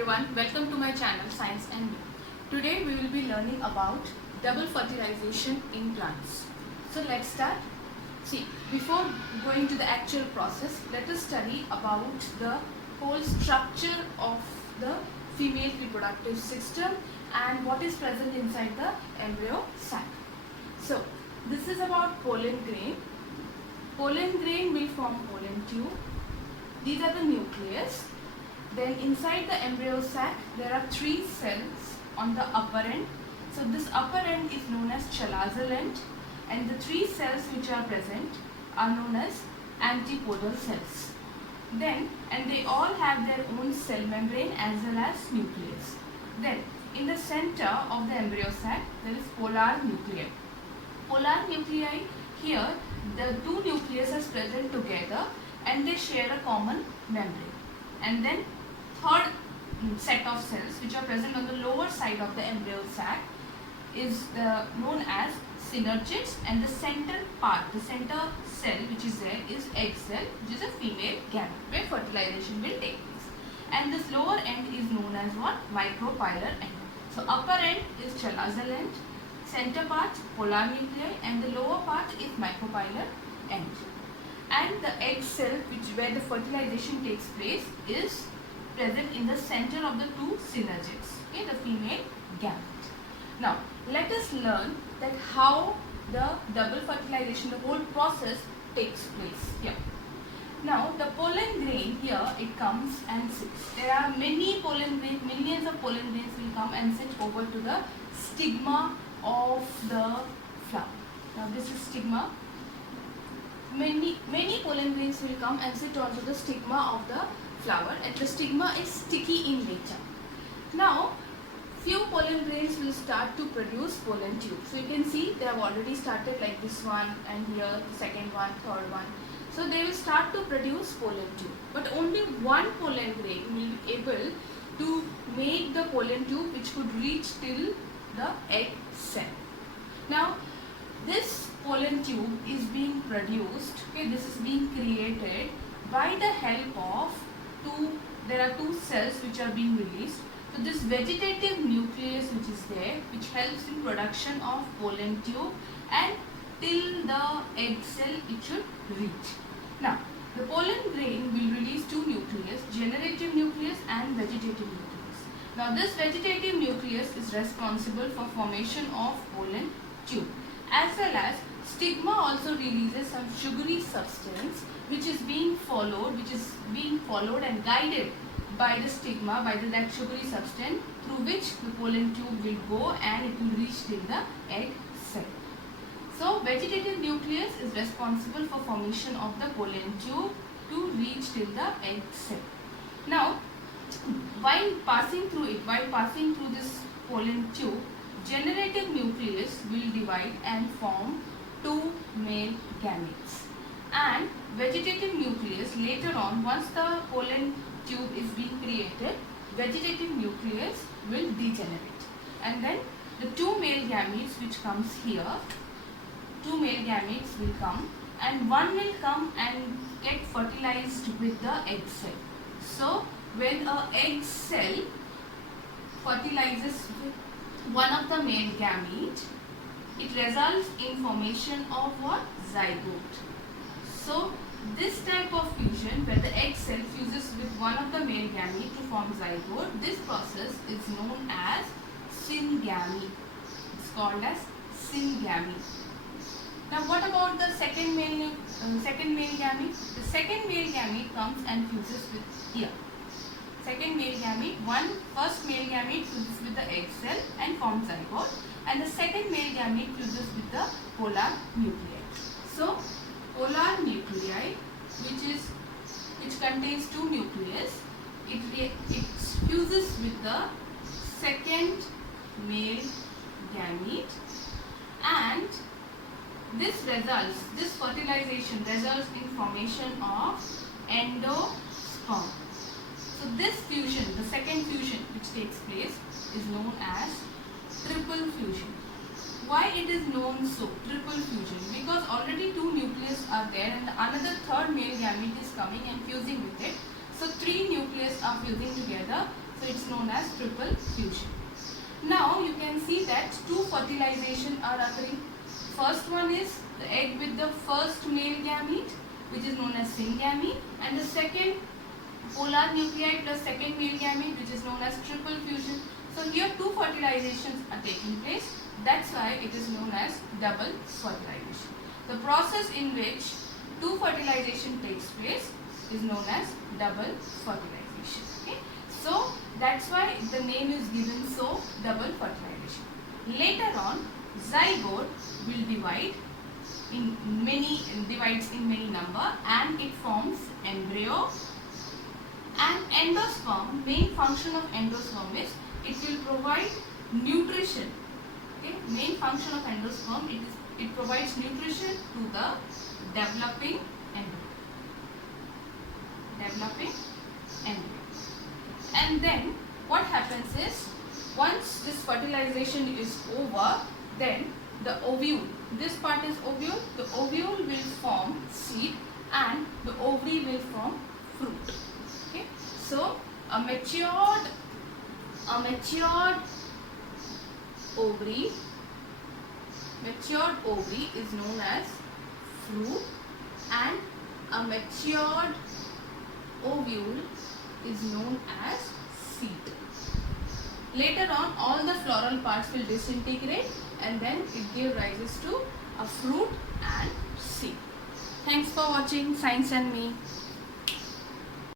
everyone, welcome to my channel Science and Me. Today we will be learning about double fertilization in plants. So let's start. See, before going to the actual process, let us study about the whole structure of the female reproductive system and what is present inside the embryo sac. So this is about pollen grain. Pollen grain will form pollen tube. These are the nucleus. Then inside the embryo sac there are 3 cells on the upper end. So this upper end is known as chalazal end, and the 3 cells which are present are known as antipodal cells. And they all have their own cell membrane as well as nucleus. Then in the center of the embryo sac there is polar nuclei. Polar nuclei, here the 2 nucleus are present together and they share a common membrane. And then third set of cells which are present on the lower side of the embryo sac is known as synergids, and the center part, the center cell which is there is egg cell, which is a female gamete where fertilization will take place. And this lower end is known as what? Micropylar end. So upper end is chalazal end, center part polar nuclei, and the lower part is micropylar end. And the egg cell where the fertilization takes place is present in the center of the 2 synergids, okay, the female gamete. Now let us learn that how the double fertilization, the whole process takes place here. Now the pollen grain here, it comes and sits. There are many pollen grains, millions of pollen grains will come and sit over to the stigma of the flower. Now this is stigma. Many pollen grains will come and sit onto the stigma of the flower, and the stigma is sticky in nature. Now few pollen grains will start to produce pollen tubes. So you can see they have already started, like this one, and here the second one, third one. So they will start to produce pollen tube, but only one pollen grain will be able to make the pollen tube which could reach till the egg cell. Now this pollen tube is being produced, okay, this is being created by the help of there are 2 cells which are being released. So this vegetative nucleus which is there, which helps in production of pollen tube, and till the egg cell it should reach. Now the pollen grain will release 2 nucleus, generative nucleus and vegetative nucleus. Now this vegetative nucleus is responsible for formation of pollen tube, as well as stigma also releases some sugary substance which is being followed and guided by the stigma, by that sugary substance, through which the pollen tube will go and it will reach till the egg cell. So vegetative nucleus is responsible for formation of the pollen tube to reach till the egg cell. Now while passing through this pollen tube, generative nucleus will divide and form 2 male gametes, and vegetative nucleus later on, once the pollen tube is being created, vegetative nucleus will degenerate, and then the 2 male gametes which comes here, 2 male gametes will come, and one will come and get fertilized with the egg cell. So when a egg cell fertilizes with one of the male gamete, it results in formation of what? Zygote. So this type of fusion, where the egg cell fuses with one of the male gamete to form zygote, this process is known as syngamy. It's called as syngamy. Now what about the second male gamete? The second male gamete comes and fuses with here. Second male gamete, first male gamete fuses with the egg cell and forms zygote, and the second male gamete fuses with the polar nuclei. So polar nuclei, which contains 2 nucleus, it fuses with the second male gamete, and this fertilization results in formation of endosperm. So this fusion, the second fusion which takes place, is known as triple fusion. Why it is known so, triple fusion? Because already 2 nucleus are there and another third male gamete is coming and fusing with it. So 3 nucleus are fusing together. So it's known as triple fusion. Now you can see that two fertilization are occurring. First one is the egg with the first male gamete, which is known as syngamy, and the second polar nuclei plus second male gamete, which is known as triple fusion. So here two fertilizations are taking place. That's why it is known as double fertilization. The process in which two fertilization takes place is known as double fertilization. Okay? So that's why the name is given so, double fertilization. Later on, zygote will divides in many number, and it forms embryo. And endosperm, main function of endosperm is it will provide nutrition. Okay, main function of endosperm, it provides nutrition to the developing embryo. And then what happens is, once this fertilization is over, then the ovule, this part is ovule, the ovule will form seed and the ovary will form fruit. Okay, so a matured ovary is known as fruit, and a matured ovule is known as seed. Later on, all the floral parts will disintegrate and then it gives rise to a fruit and seed. Thanks for watching Science and Me.